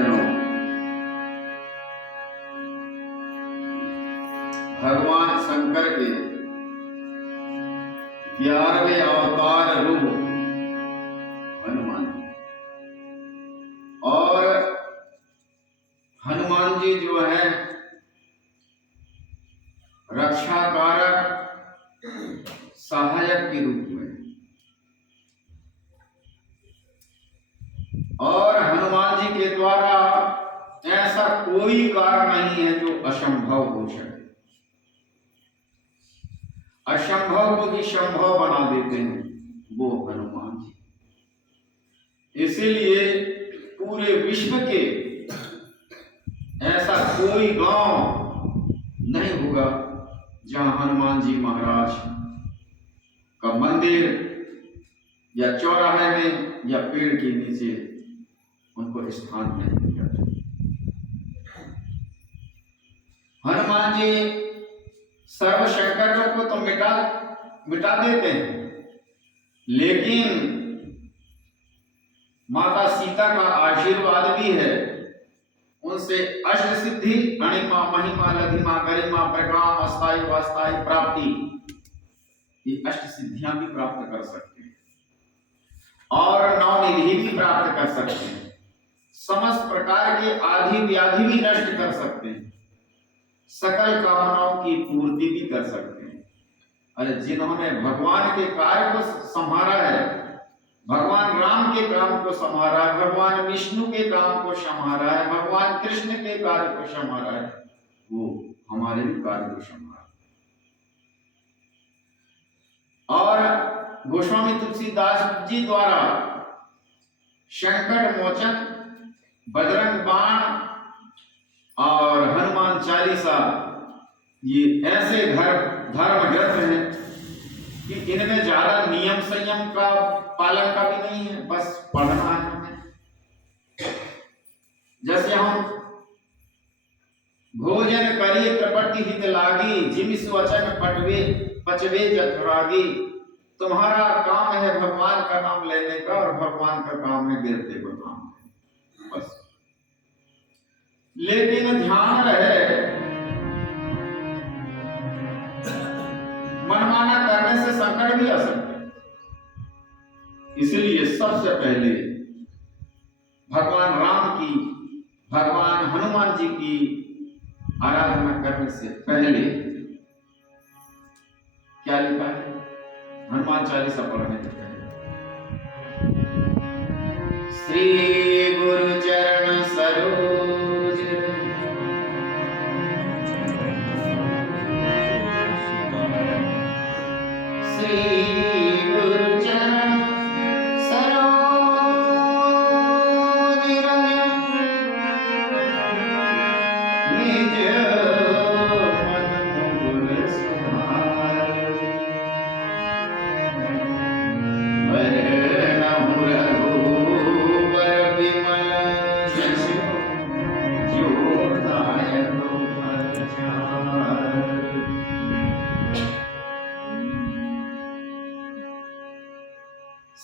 भक्तजनों, भगवान शंकर के 11वें अवतार रूप हनुमान और हनुमान जी जो है रक्षा कारक सहायक के रूप में, और हनुमान जी के द्वारा ऐसा कोई कार्य नहीं है जो असंभव हो सके। असंभव को भी संभव बना देते हैं वो हनुमान जी। इसीलिए पूरे विश्व के ऐसा कोई गांव नहीं होगा जहां हनुमान जी महाराज का मंदिर या चौराहे में या पेड़ के नीचे उनको स्थान नहीं दिया। हनुमान जी सर्व संकटों को तो मिटा देते हैं, लेकिन माता सीता का आशीर्वाद भी है। उनसे अष्ट सिद्धि अणिमा महिमा लधिमा गरिमा प्रकाम अस्थाई वास्थाई प्राप्ति, ये अष्ट सिद्धियां भी प्राप्त कर सकते हैं और नवनिधि भी प्राप्त कर सकते हैं। समस्त प्रकार के आदि व्याधि भी नष्ट कर सकते हैं, सकल कामनाओं की पूर्ति भी कर सकते हैं। अरे जिन्होंने भगवान के कार्य को संभाला है, भगवान राम के काम को संभाला है, भगवान विष्णु के काम को संभाला है, भगवान कृष्ण के कार्य को संभाला है, वो हमारे भी कार्य को संभाला। और गोस्वामी तुलसीदास जी द्वारा संकट मोचन, बजरंग बाण और हनुमान चालीसा ये ऐसे धर्म ग्रंथ हैं कि इनमें ज्यादा नियम संयम का पालन का भी नहीं है, बस पढ़ना है हमें। जैसे हम भोजन करिए कृपति हित लागी, जिमि सुवचन पचवे जठरागी। तुम्हारा काम है भगवान का नाम लेने का और भगवान का काम है गिरते को नाम है, बस। लेकिन ध्यान रहे, मनमाना करने से संकट भी आ सकते हैं। इसलिए सबसे पहले भगवान राम की, भगवान हनुमान जी की आराधना करने से पहले क्या लिखा है? हनुमान चालीसा पढ़ने से पहले श्री गुरु चरण सरोज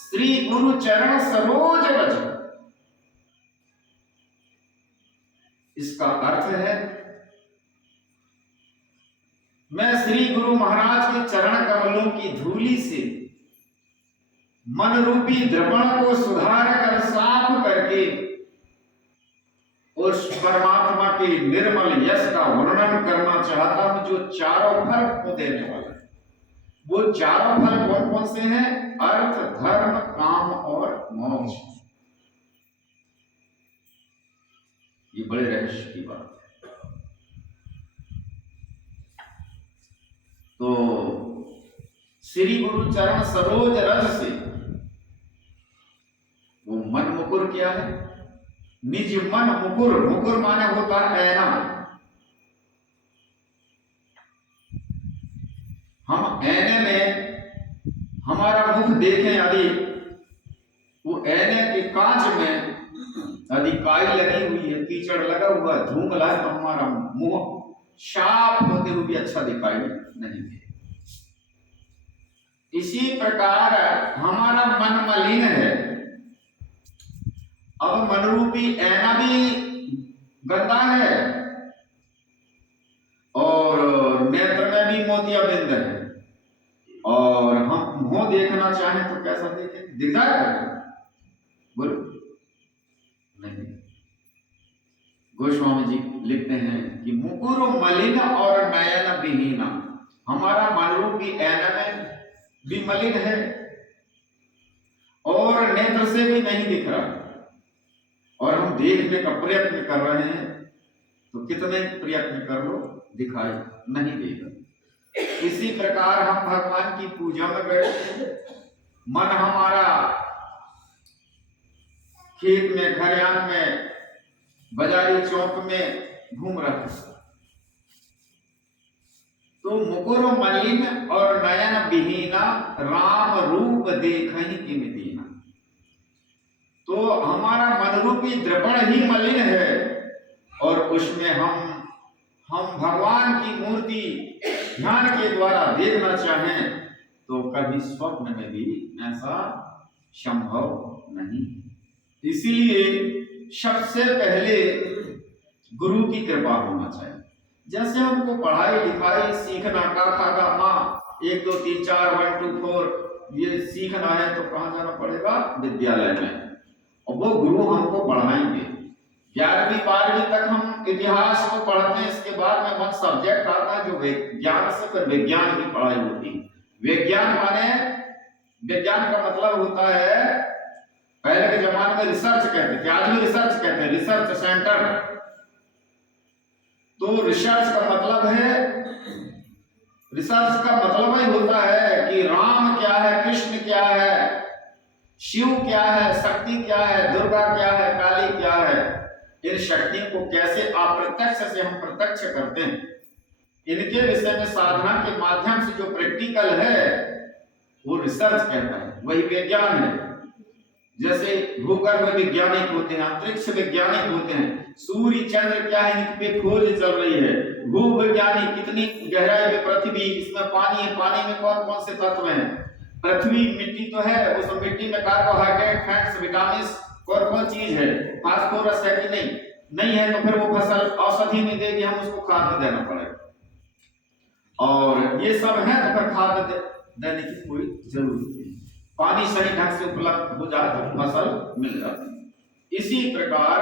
श्री गुरु चरण सरोज रज। इसका अर्थ है मैं श्री गुरु महाराज के चरण कमलों की धूलि से मन रूपी द्रवण को सुधार कर साफ करके उस परमात्मा के निर्मल यश का वर्णन करना चाहता हूं, जो चारों फल को देने वाला है। वो चारों फल कौन कौन से हैं? अर्थ, धर्म, काम और मोक्ष। ये बड़े रहस्य की बात है। तो श्री गुरु चरण सरोज रज से वो मन मुकुर क्या है? निज मन मुकुर, मुकुर माने होता है ऐना। हम ऐने में हमारा मुख देखें, यदि वो ऐने के कांच में यदि काई लगी हुई है, कीचड़ लगा हुआ है, धूमिल है, तो हमारा मुंह साफ होते हुए भी अच्छा दिखाई नहीं दे। इसी प्रकार हमारा मन मलिन है, अब मन रूपी ऐना भी गंदा है और नेत्र में भी मोतियाबिंद है, और हम मुंह देखना चाहें तो कैसा देखें? दिखता है? बोलो नहीं। गोस्वामी जी लिखते हैं कि मुकुर मलिन और नयन विहीन, हमारा मन रूपी ऐना में भी मलिन है और नेत्र से भी नहीं दिख रहा, और हम देखने का प्रयत्न कर रहे हैं तो कितने प्रयत्न कर लो दिखाई नहीं देगा। इसी प्रकार हम भगवान की पूजा में बैठे, मन हमारा खेत में, खरियान में, बाजारी चौक में घूम रहा है, तो मुकुर मलिन और नयन विहीना, राम रूप देखहि किम दीना। तो हमारा मन रूपी दर्पण ही मलिन है, और उसमें हम भगवान की मूर्ति ध्यान के द्वारा देखना चाहें तो कभी स्वप्न में भी ऐसा संभव नहीं। इसीलिए सबसे पहले गुरु की कृपा होना चाहिए। जैसे हमको पढ़ाई लिखाई सीखना, का खा गा माँ 1 2 3 4 1 2 4 ये सीखना है तो कहाँ जाना पड़ेगा? विद्यालय में, और वो गुरु हमको पढ़ाएंगे। 11वीं 12वीं तक हम इतिहास को पढ़ते हैं, इसके बाद में वन सब्जेक्ट आता है जो विज्ञान से फिर विज्ञान की पढ़ाई होती है। विज्ञान माने, विज्ञान का मतलब होता है, पहले के जमाने में रिसर्च कहते थे, आज भी रिसर्च कहते हैं, रिसर्च सेंटर। तो रिसर्च का मतलब है, रिसर्च का मतलब ही होता है कि राम क्या है, कृष्ण क्या है, शिव क्या है, शक्ति क्या है, दुर्गा क्या है, काली क्या है, इन शक्तियों को कैसे अप्रत्यक्ष से हम प्रत्यक्ष करते हैं, इनके विषय में साधना के माध्यम से जो प्रैक्टिकल है वो रिसर्च कहता है, वही विज्ञान है। जैसे भूगर्भ वैज्ञानिक होते हैं, अंतरिक्ष वैज्ञानिक होते हैं, सूर्य चंद्र क्या है इन पे खोज चल रही है, भू वैज्ञानिक कितनी गहराई में पृथ्वी, इसमें पानी है, पानी में कौन कौन से तत्व हैं, पृथ्वी मिट्टी तो है, उस मिट्टी में कार्बोहाइड्रेट, फैट्स, विटामिन कौन कौन चीज है, फास्फोरस है कि नहीं, नहीं है तो फिर वो फसल औषधि नहीं देगी, हम उसको खाद देना पड़ेगा, और ये सब है तो फिर खाद देने की कोई जरूरत नहीं, पानी सही ढंग से उपलब्ध हो जाए तो फसल मिल जाती है। इसी प्रकार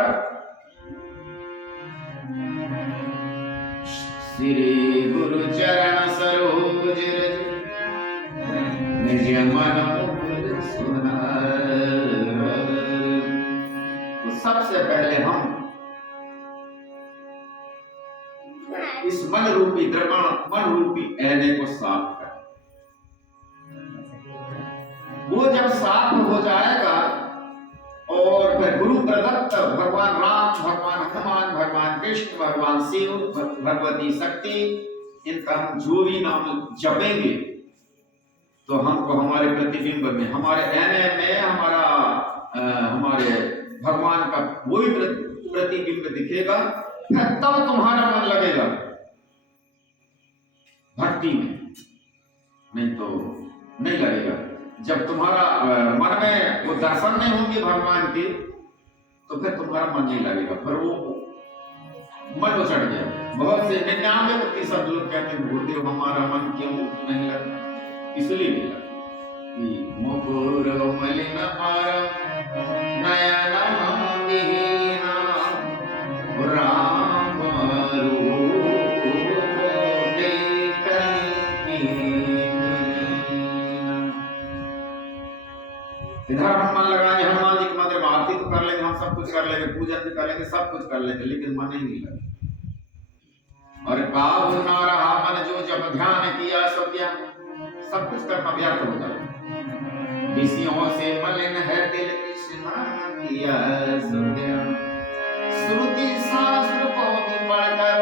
श्री गुरु चरण सरोज रज निज मन मुकुर सुधार। तो सबसे पहले हम इस मन रूपी दर्पण, मन रूपी ऐने को साफ करें। वो जब साफ हो जाएगा और फिर गुरु प्रदत्त भगवान राम, भगवान हनुमान, भगवान कृष्ण, भगवान शिव, भगवती शक्ति, इनका हम जो भी नाम जपेंगे तो हमको हमारे प्रतिबिंब में, हमारे ऐने में हमारे भगवान का वही प्रतिबिंब दिखेगा, तब तुम्हारा मन लगेगा भक्ति में, नहीं तो नहीं लगेगा। जब तुम्हारा मन में वो दर्शन नहीं होंगे भगवान के तो फिर तुम्हारा मन नहीं लगेगा, फिर वो मन उचट गया। बहुत से 99% लोग कहते हैं गुरुदेव हमारा मन क्यों नहीं लगता, इसलिए नहीं लगता कि मुकुर मलिन नयन विहीना राम रूप देखहि इधर हम मन लगाएंगे, हनुमान जी के मंदिर में आरती तो कर लेंगे, हम सब कुछ कर लेंगे, पूजन भी कर लेंगे, सब कुछ कर लेंगे, लेकिन मन ही नहीं लगे। और काबू ना रहा मन जो जब ध्यान किया सो क्या, सब कुछ करना व्यर्थ हो जाए। विषयों से मलिन है दिल स्नान किया सो क्या, श्रुति शास्त्र को भी पढ़कर